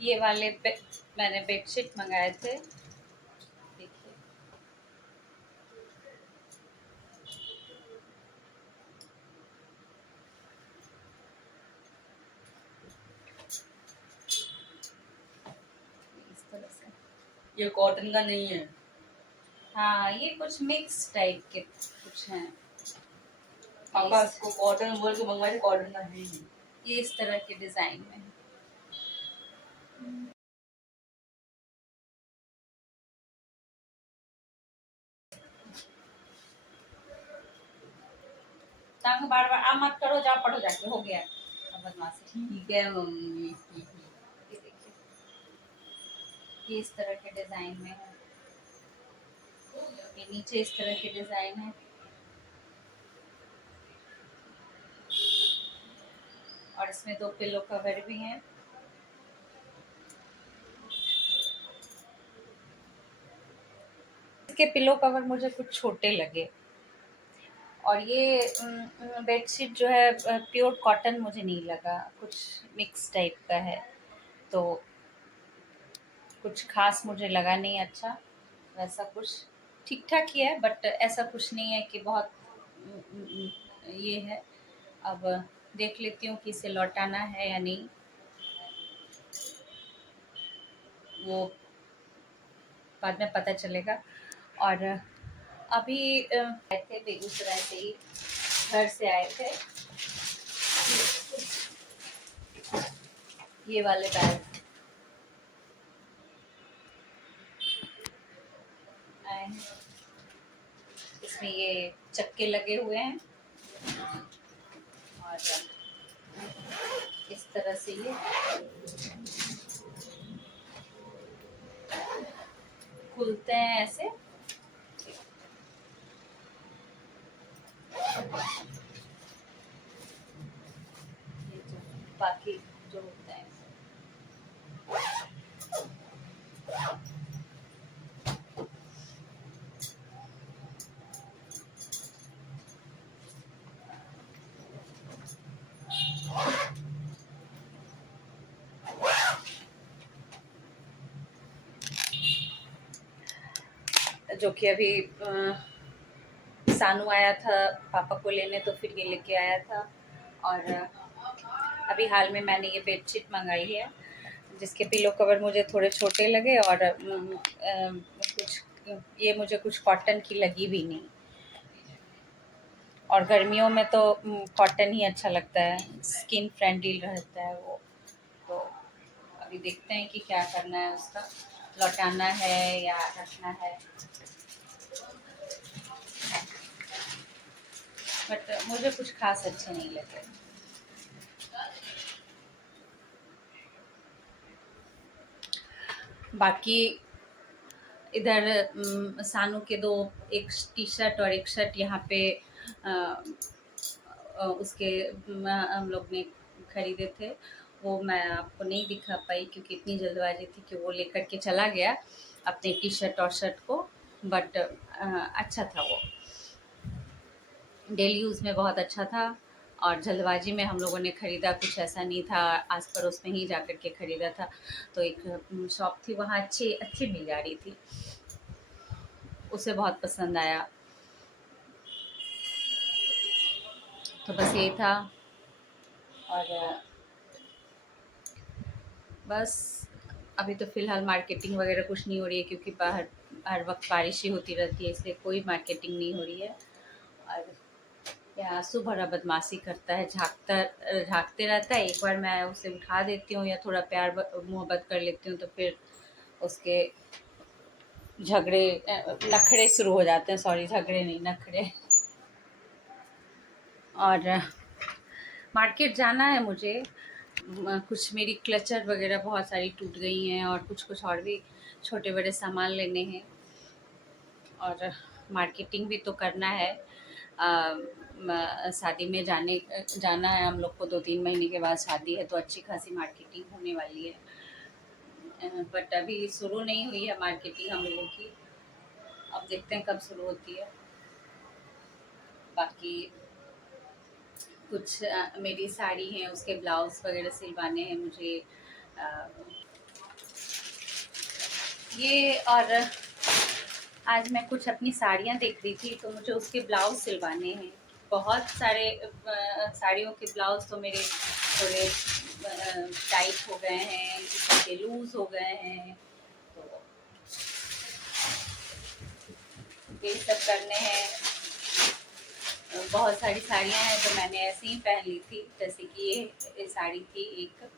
ये वाले मैंने बेडशीट मंगाए थे, देखिए। इस तरह से। ये कॉटन का नहीं है। हाँ, ये कुछ मिक्स टाइप के कुछ हैं। पापा इसको कॉटन बोल के मंगवाए थे, कॉटन का है नहीं। ये इस तरह के डिजाइन में है। तांग बार बार आ मत करो, जा पढ़ो जाके, हो गया अब बदमाशी। ठीक है मम्मी। ये देखिए, ये इस तरह के डिजाइन में है। ये नीचे इस तरह के डिजाइन है, और इसमें 2 पिलो कवर भी हैं। इसके पिलो कवर मुझे कुछ छोटे लगे, और ये बेडशीट जो है प्योर कॉटन मुझे नहीं लगा, कुछ मिक्स टाइप का है, तो कुछ खास मुझे लगा नहीं अच्छा। वैसा कुछ ठीक ठाक ही है, बट ऐसा कुछ नहीं है कि बहुत ये है। अब देख लेती हूँ कि इसे लौटाना है या नहीं, वो बाद में पता चलेगा। और अभी आए थे बेगूसराय से ही, घर से आए थे। ये वाले बैग आए हैं, इसमें ये चक्के लगे हुए हैं, और इस तरह से ये खुलते हैं ऐसे। ये जो बाकी जो होता है, जो कि अभी सानू आया था पापा को लेने, तो फिर ये लेके आया था। और अभी हाल में मैंने ये बेडशीट मंगाई है, जिसके पिलो कवर मुझे थोड़े छोटे लगे, और कुछ ये मुझे कुछ कॉटन की लगी भी नहीं। और गर्मियों में तो कॉटन ही अच्छा लगता है, स्किन फ्रेंडली रहता है वो। तो अभी देखते हैं कि क्या करना है, उसका लौटाना है या रखना है। बट मुझे कुछ खास अच्छे नहीं लगे। बाकी इधर सानू के दो, एक टी शर्ट और एक शर्ट यहाँ पे अ, उसके हम लोग ने खरीदे थे। वो मैं आपको नहीं दिखा पाई क्योंकि इतनी जल्दबाजी थी कि वो लेकर के चला गया अपने टी शर्ट और शर्ट को। बट अच्छा था वो, डेली यूज़ में बहुत अच्छा था। और जल्दबाजी में हम लोगों ने ख़रीदा, कुछ ऐसा नहीं था, आस पड़ोस में ही जा कर के ख़रीदा था। तो एक शॉप थी वहाँ, अच्छी अच्छी मिल जा रही थी, उसे बहुत पसंद आया। तो बस यही था। और बस अभी तो फ़िलहाल मार्केटिंग वगैरह कुछ नहीं हो रही है, क्योंकि बाहर हर वक्त बारिश ही होती रहती है, इसलिए कोई मार्केटिंग नहीं हो रही है। और या आंसू भरा बदमाशी करता है, झाँकते रहता है। एक बार मैं उसे उठा देती हूँ या थोड़ा प्यार मोहब्बत कर लेती हूँ, तो फिर उसके झगड़े नखरे शुरू हो जाते हैं। सॉरी, झगड़े नहीं, नखरे। और मार्केट जाना है मुझे। कुछ मेरी क्लचर वगैरह बहुत सारी टूट गई हैं, और कुछ कुछ और भी छोटे बड़े सामान लेने हैं, और मार्केटिंग भी तो करना है। शादी में जाना है हम लोग को, 2-3 महीने के बाद शादी है, तो अच्छी खासी मार्केटिंग होने वाली है। बट अभी शुरू नहीं हुई है मार्केटिंग हम लोगों की, अब देखते हैं कब शुरू होती है। बाकी कुछ मेरी साड़ी हैं, उसके ब्लाउज़ वगैरह सिलवाने हैं मुझे। ये और आज मैं कुछ अपनी साड़ियाँ देख रही थी तो मुझे उसके ब्लाउज सिलवाने हैं। बहुत सारे साड़ियों के ब्लाउज तो मेरे थोड़े टाइट हो गए हैं, किसी के लूज हो गए हैं, तो ये सब करने हैं। बहुत सारी साड़ियाँ हैं तो मैंने ऐसे ही पहन ली थी, जैसे कि ये साड़ी थी, एक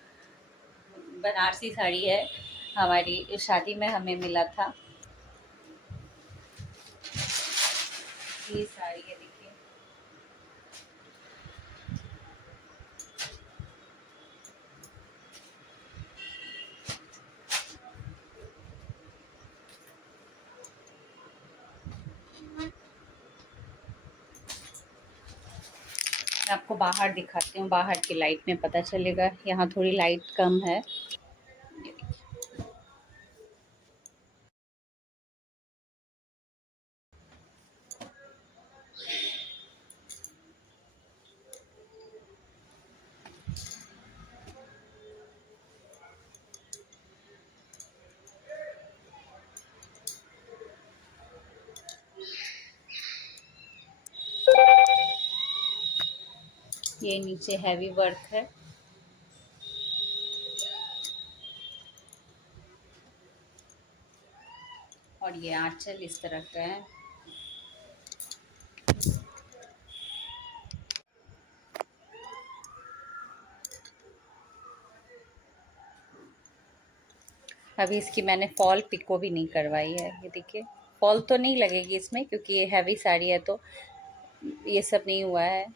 बनारसी साड़ी है, हमारी शादी में हमें मिला था। ये साड़ी है, देखिए। मैं आपको बाहर दिखाती हूँ, बाहर की लाइट में पता चलेगा, यहाँ थोड़ी लाइट कम है। ये नीचे हैवी वर्क है और ये आंचल इस तरह का है। अभी इसकी मैंने फॉल पिको भी नहीं करवाई है। ये देखिए, फॉल तो नहीं लगेगी इसमें क्योंकि ये हैवी साड़ी है, तो ये सब नहीं हुआ है।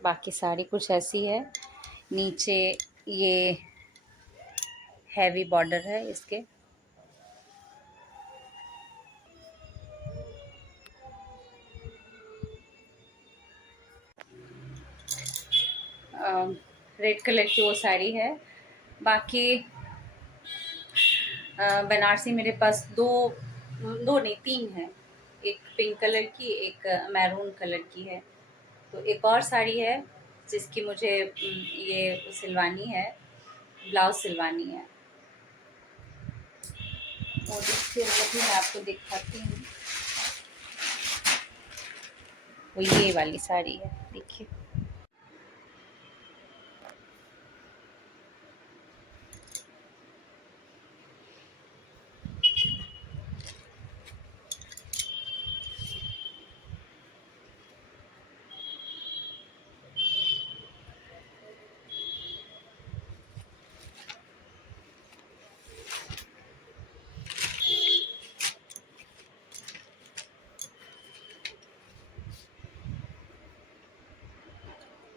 बाकी साड़ी कुछ ऐसी है। नीचे ये हैवी बॉर्डर है इसके। रेड कलर की वो साड़ी है। बाकी बनारसी मेरे पास दो दो नहीं, तीन है। एक पिंक कलर की, एक मैरून कलर की है। तो एक और साड़ी है जिसकी मुझे ये सिलवानी है, ब्लाउज सिलवानी है। और इससे वो भी मैं आपको दिखाती हूँ। वो ये वाली साड़ी है, देखिए।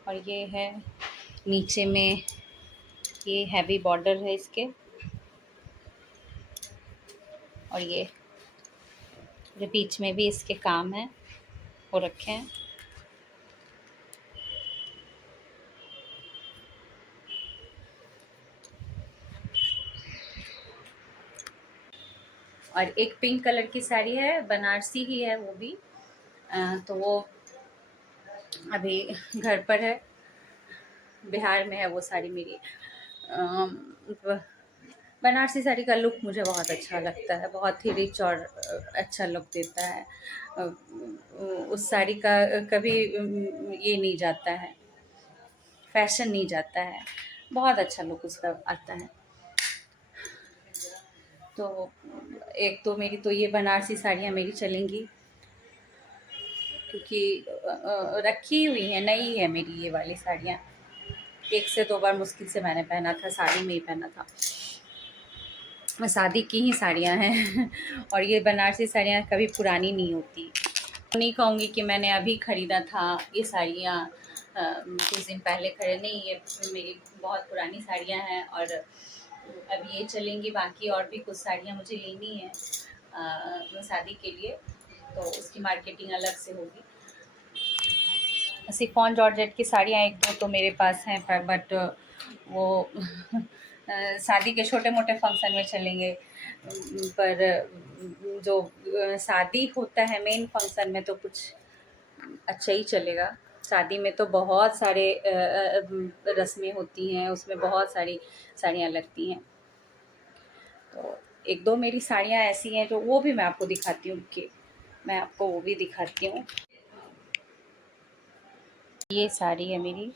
और ये है नीचे में, ये हैवी बॉर्डर है इसके। और ये जो बीच में भी इसके काम है वो रखे हैं। और एक पिंक कलर की साड़ी है, बनारसी ही है वो भी। तो वो अभी घर पर है, बिहार में है वो साड़ी मेरी। बनारसी साड़ी का लुक मुझे बहुत अच्छा लगता है, बहुत ही रिच और अच्छा लुक देता है। अ, उस साड़ी का कभी ये नहीं जाता है, फैशन नहीं जाता है, बहुत अच्छा लुक उसका आता है। तो एक तो मेरी तो ये बनारसी साड़ियाँ मेरी चलेंगी, क्योंकि रखी हुई हैं, नई है मेरी ये वाली साड़ियाँ। एक से दो बार मुश्किल से मैंने पहना था, साड़ी में ही पहना था। शादी की ही साड़ियाँ हैं और ये बनारसी साड़ियाँ कभी पुरानी नहीं होती। नहीं कहूँगी कि मैंने अभी ख़रीदा था ये साड़ियाँ, कुछ दिन पहले खरीद नहीं, ये मेरी बहुत पुरानी साड़ियाँ हैं और अभी ये चलेंगी। बाकी और भी कुछ साड़ियाँ मुझे लेनी है शादी के लिए, तो उसकी मार्केटिंग अलग से होगी। शिफॉन जॉर्जेट की साड़ियाँ एक दो तो मेरे पास हैं, पर बट वो शादी के छोटे मोटे फंक्शन में चलेंगे। पर जो शादी होता है मेन फंक्शन में, तो कुछ अच्छा ही चलेगा, शादी में तो बहुत सारे रस्में होती हैं, उसमें बहुत सारी साड़ियाँ लगती हैं। तो एक दो मेरी साड़ियाँ ऐसी हैं जो वो भी मैं आपको दिखाती हूँ, कि मैं आपको वो भी दिखाती हूँ। ये साड़ी है मेरी,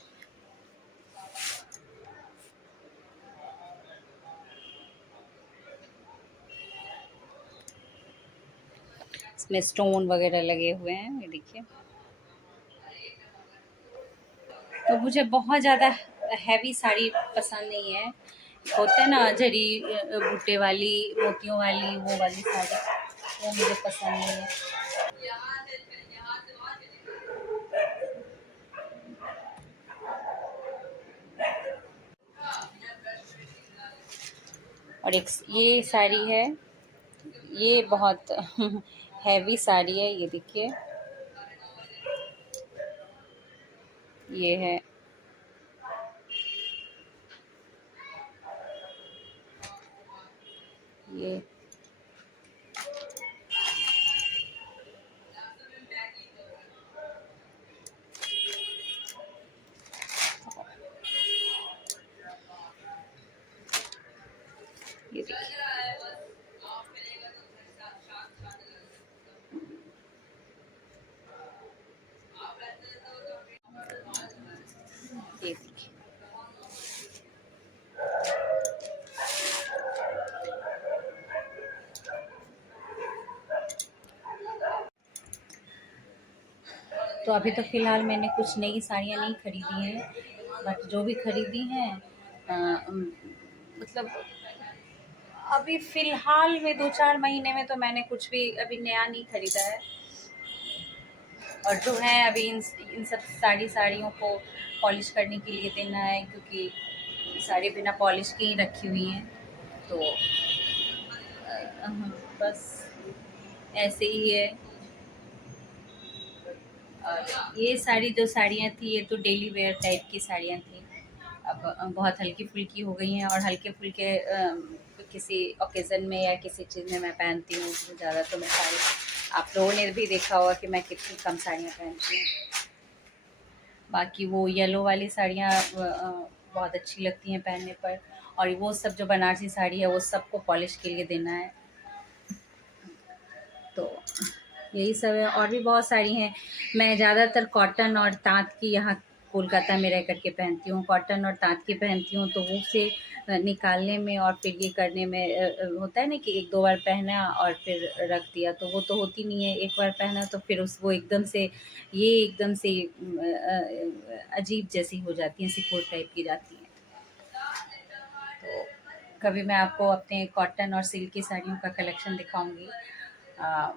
इसमें स्टोन वगैरह लगे हुए हैं, ये देखिए। तो मुझे बहुत ज़्यादा हैवी साड़ी पसंद नहीं है। होता है ना जरी बूटे वाली, मोतियों वाली, वो वाली साड़ी, वो मुझे पसंद नहीं है। और एक ये साड़ी है, ये बहुत हैवी साड़ी है, ये देखिए, ये है। ये ये देखिए, ये देखिए। तो अभी तो फ़िलहाल मैंने कुछ नई साड़ियाँ नहीं खरीदी हैं, बट जो भी खरीदी हैं मतलब अभी फ़िलहाल में 2-4 महीने में तो मैंने कुछ भी अभी नया नहीं खरीदा है। और जो है अभी इन सब साड़ियों को पॉलिश करने के लिए देना है, क्योंकि साड़ी बिना पॉलिश के ही रखी हुई हैं। तो बस ऐसे ही है। और ये साड़ी जो साड़ियाँ थी, ये तो डेली वेयर टाइप की साड़ियाँ थी। अब बहुत हल्की-फुल्की हो गई हैं, और हल्के-फुल्के किसी ओकेज़न में या किसी चीज़ में मैं पहनती हूँ। तो ज़्यादा तो मैं साड़ी, आप लोगों ने भी देखा होगा कि मैं कितनी कम साड़ियाँ पहनती हूँ। बाकी वो येलो वाली साड़ियाँ बहुत अच्छी लगती हैं पहनने पर। और वो सब जो बनारसी साड़ी है, वो सबको पॉलिश के लिए देना है। तो यही सब है, और भी बहुत सारी हैं। मैं ज़्यादातर कॉटन और ताँत की यहाँ कोलकाता में रह कर के पहनती हूँ। कॉटन और ताँत की पहनती हूँ, तो वो से निकालने में और फिर ये करने में होता है ना कि 1-2 बार पहना और फिर रख दिया, तो वो तो होती नहीं है। एक बार पहना तो फिर उस वो एकदम से, ये एकदम से अजीब जैसी हो जाती हैं, सिकुड़ टाइप की जाती हैं। तो कभी मैं आपको अपने कॉटन और सिल्क की साड़ियों का कलेक्शन दिखाऊँगी। अ,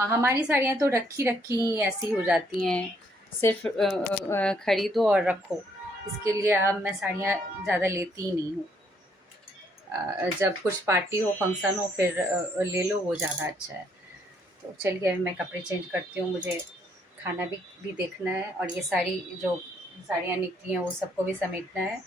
हमारी साड़ियाँ तो रखी ही ऐसी हो जाती हैं, सिर्फ़ खरीदो और रखो। इसके लिए अब मैं साड़ियाँ ज़्यादा लेती ही नहीं हूँ। जब कुछ पार्टी हो, फंक्शन हो, फिर ले लो, वो ज़्यादा अच्छा है। तो चलिए अभी मैं कपड़े चेंज करती हूँ, मुझे खाना भी देखना है, और ये साड़ी जो साड़ियाँ निकली हैं वो सबको भी समेटना है।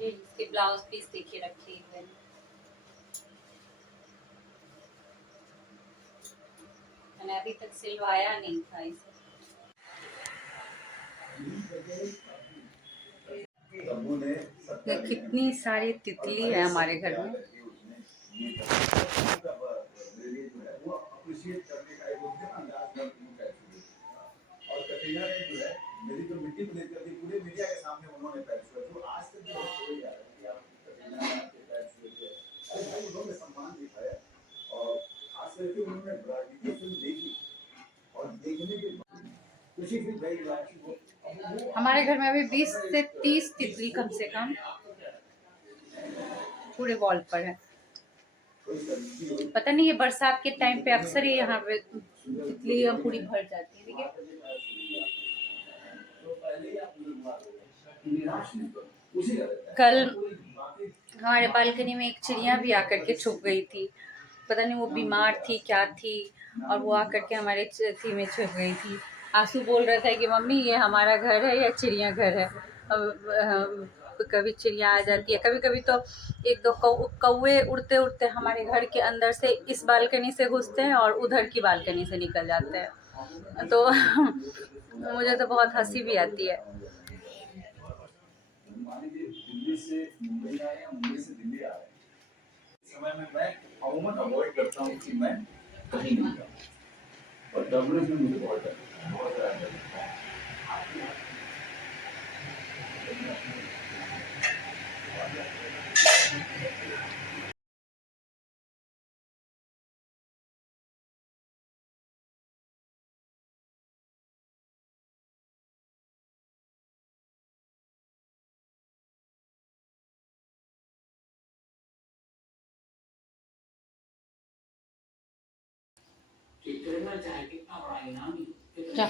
ये इसके ब्लाउज़ पीस देखिए रखे हुए हैं। मैंने अभी तक सिलवाया नहीं था इसे। ये कितनी सारी तितली है हमारे घर में। और कटरीना ने जो है मेरी जो मिट्टी को लेकर के पूरे मीडिया के सामने उन्होंने पैर छुआ, जो आज तक जो हो ही आ रहा है कि आप कटरीना ने आपके पैर छुए थे। अरे भाई उन्होंने सम्मान दिखाया, और खास करके उन्होंने ब्राडी की फिल्म देखी, और देखने के बाद खुशी फिर गई। हमारे घर में अभी 20 से 30 तितली कम से कम पूरे वॉल पर है। पता नहीं, ये बरसात के टाइम पे अक्सर ही यहाँ पे तितली पूरी भर जाती है। देखिए, कल हमारे बालकनी में एक चिड़िया भी आकर के छुप गई थी। पता नहीं वो बीमार थी क्या थी, और वो आकर के हमारे थी में छुप गई थी। आंसू बोल रहा था कि मम्मी ये हमारा घर है या चिड़ियाघर है। कभी चिड़िया आ जाती है, कभी कभी तो एक दो कौवे उड़ते उड़ते हमारे घर के अंदर से इस बालकनी से घुसते हैं और उधर की बालकनी से निकल जाते हैं। तो मुझे तो बहुत हंसी भी आती है। दिल्ली से मुंबई आए या मुंबई से दिल्ली आ रहे हैं, समय में मैं अमूमन अवॉइड करता हूँ कि मैं कहीं नहीं जाऊँ, और टर्बुलेंस में मुझे बहुत डर लगता है, बहुत ज़्यादा डर लगता है। क्या